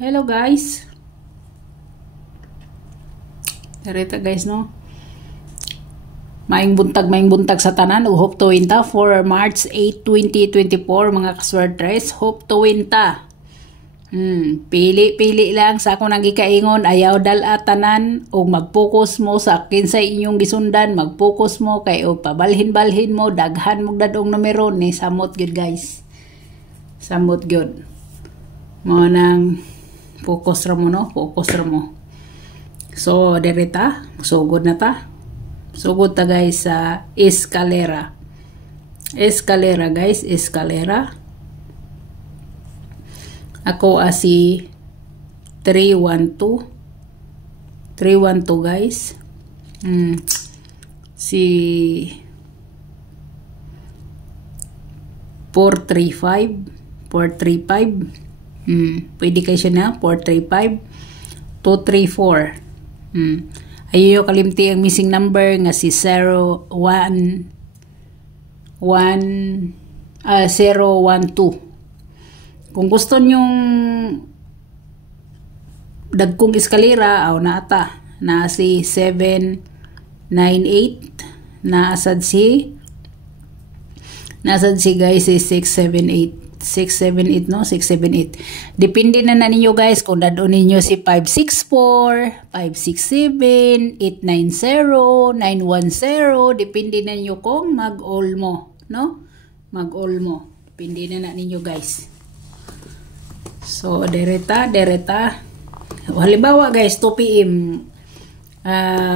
Hello guys. Darita guys no. Maing buntag sa tanan ug hope to winta for March 8, 2024 mga kaswertres. Hope to winta. Pili lang sa akong nagikaingon, ayaw dal-a tanan ug mag-focus mo sa kinsay inyong gisundan, mag-focus mo kay og pabalhin-balhin mo daghan mo dadong numero ni samot gyud guys. Samot gyud. Mo nang focus ra mo no, focus ra mo. So derita, sugod na ta. Sugod ta guys sa eskalera. Eskalera guys, eskalera. Ako asi 312. 312 guys. Si 435. 435. Pwede kayo siya na 435 234. Ayaw kalimti ang missing number nga si 012. Kung gusto nyong dagkong eskalera aw naata na si 798 nasad si guys si 678 no, 678. Depende na ninyo guys kung dadon ninyo si 564, 567, 890, 910. Depende na ninyo kung mag-all mo, no? Mag-all mo. Depende na ninyo guys. So, dereta. Halimbawa guys, 2 PM.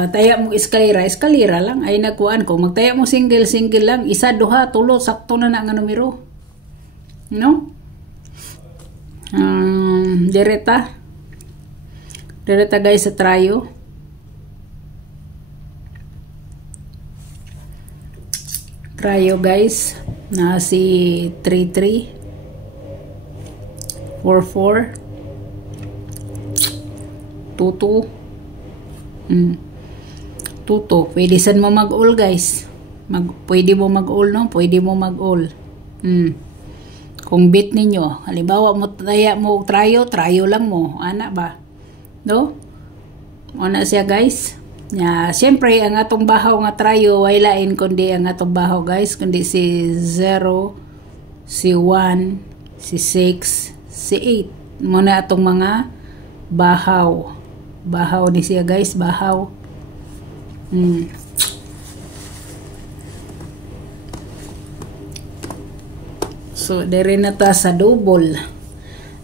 Taya mo eskalera lang ay nagkuan ko. Magtaya mo single lang, isa, duha, tulo, sakto na nga numero. No? Dereta guys sa trayo. Trayo guys na si 33 44 22 22. Pwede san mo mag-all guys. Pwede mo mag-all no? Pwede mo mag-all. Kung bit ninyo, halimbawa mo taya mo trayo lang mo, ana ba? No? Una siya guys. Siyempre ang atong bahaw nga trayo way lain kundi ang atong bahaw guys, kundi si 0, si 1, si 6, si 8. Muna atong mga bahaw. Bahaw ni siya guys, bahaw. So, dere na ta sa double.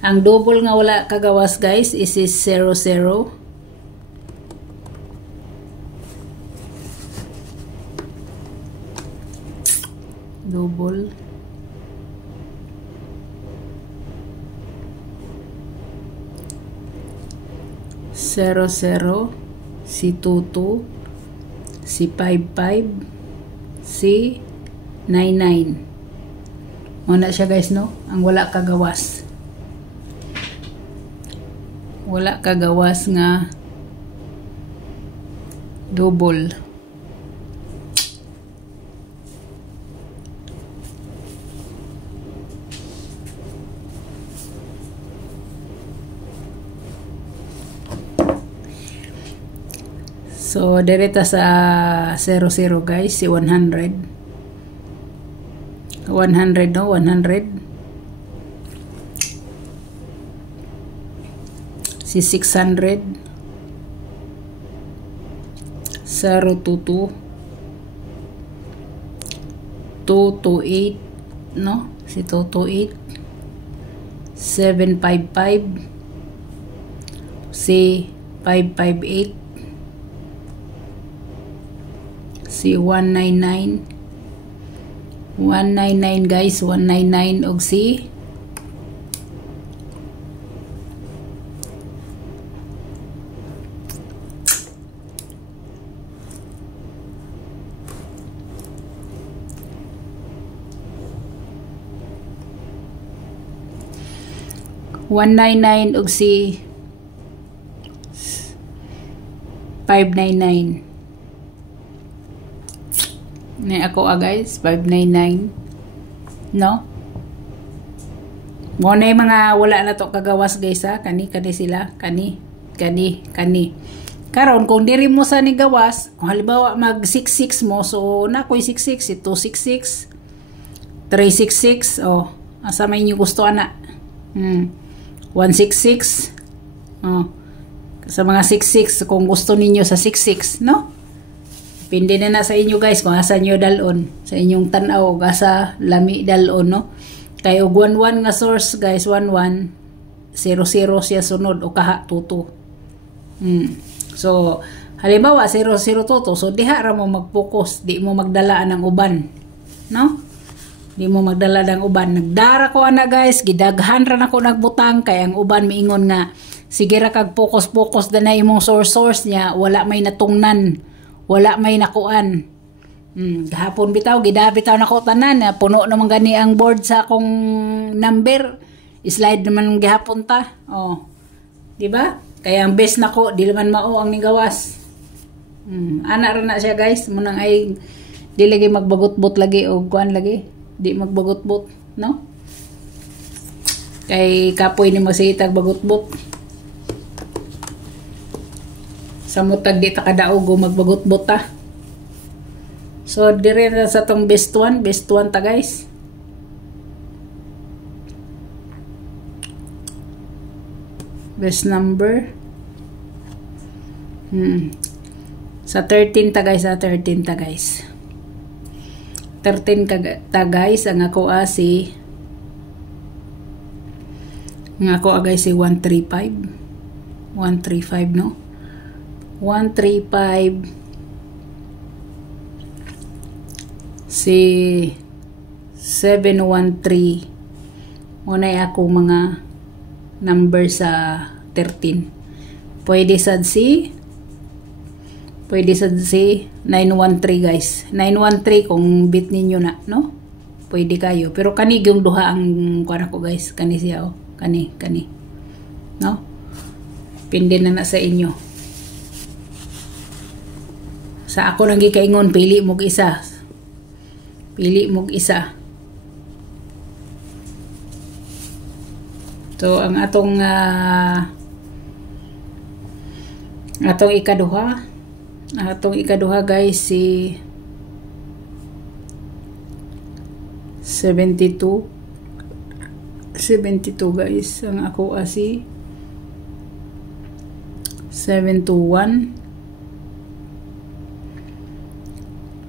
Ang double nga wala kagawas guys is 00. Double. Zero, si 22, si 55, si 99. Muna siya guys no, ang wala kagawas. Wala kagawas nga double. So direta sa 00 guys, si 100. 100 no, 100. Si 600. 022. 228 no, si 228. 755. Si 558. Si 199. 199 guys, 199 og si 199 og si 599. Ni ako guys, 599. No? Mo na mga wala na to kagawas guys ha. Kani sila. Kani. Karon kung diri mo sa ni gawas, kung halimbawa mag 66 mo, so na ko'y 66, 266, 366, oh, asa may inyo gusto ana. 166, oh, sa mga 66, kung gusto ninyo sa 66, no? Depende na sa inyo guys, kung asa nyo dalon, sa inyong tanaw, asa lami dalon, no? Kaya og 11 nga source guys, 11, 00 siya sunod, o kaha, 22. So, halimbawa, 002 to. So, diha ra mo mag-focus. Di mo magdala ng uban. No? Di mo magdala ng uban. Nagdara ko ana guys. Gidaghan ra na ko nagbutang. Kaya ang uban miingon nga, sige ra kag focus na imong source niya. Wala may natungnan. Wala may nakuan. Gahapon bitaw. Gidabitaw na ko tanan. Puno naman gani ang board sa akong number. Slide naman gihapon ta. Oh. Diba? Kaya ang best nako, di naman mao ang nigawas. Ana ra na siya guys. Munang ay di lagi magbagot-bot lagi o kuan lagi. Di magbagot-bot, no? Kay kapoy ni masitag bagot-bot. Sa mutag di ta kadaog o magbagot-bot ta. So dire na sa tong best one ta guys. Best number. Sa 13 ta guys, 13 ta guys. 13 ta guys, ang ako si guys si 135. 135 no? 135 si 713. Unay ako mga number sa 13. Pwede sad si 913 guys. 913 kung bit ninyo na, no? Pwede kayo. Pero kani yung duha ang kuan ko guys. Kani siya, oh. Kani. No? Pindi na sa inyo. Sa ako nang gikaingon, pili mo isa. So, ang atong ikaduha guys si 72 guys. Ang ako si 721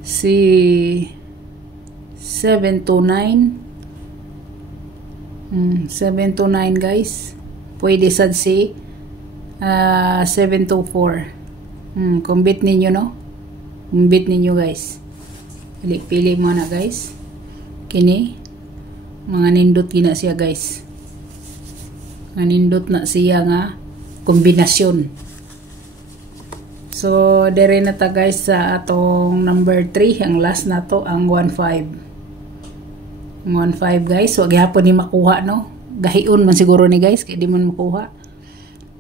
si 729 729 guys. Pwede sad si 724. Kung bit ninyo, no? Kung bit ninyo guys. Pili mo na guys. Kini mga nindot gina siya guys. Mga nindot na siya nga kombinasyon. So dire na ta guys sa atong number 3. Ang last na to ang 15 guys. So gihapon ni makuha, no? Gahiun man siguro ni guys kaya di man makuha.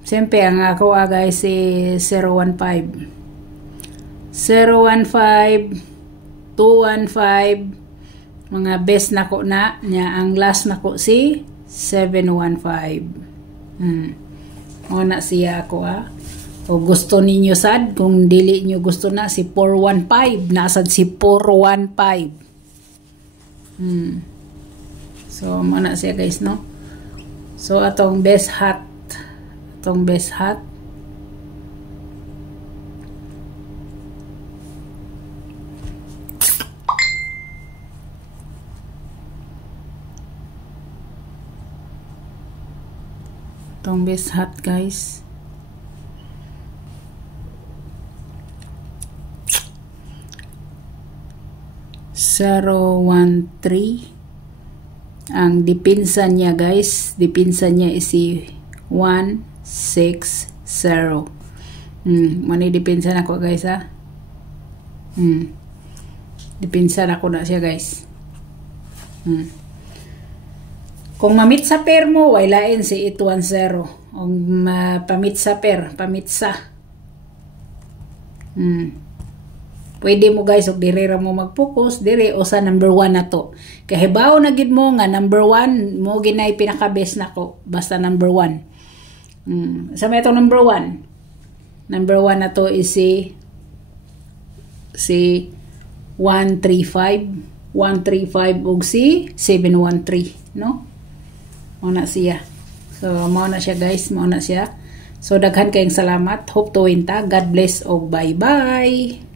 Siyempre ang ako guys si 015 215 mga best nako na niya. Ang last nako si 715. Una siya ako o gusto ninyo sad, kung dili nyo gusto na si 415, nasad si 415. So mana siya guys, no? So atong best hat guys. Zero 13. Ang dipinsan niya guys, is si 160. Mani dipinsan ako guys dipinsan ako na siya guys. Kung mamit sa pair mo, wailain si 810. Kung pamit sa pair, pwede mo guys, og dire ra mo mag-focus, dire o sa number 1 na to. Kaya hibaw na gid mo nga number 1, mo ginay pinaka-best nako, basta number 1. Sa may itong number 1. Number 1 na to is si 135 og si 713, no? Mao na siya. So mao na siya guys, mao na siya. So daghan kayong salamat. Hope to win ta. God bless og bye-bye.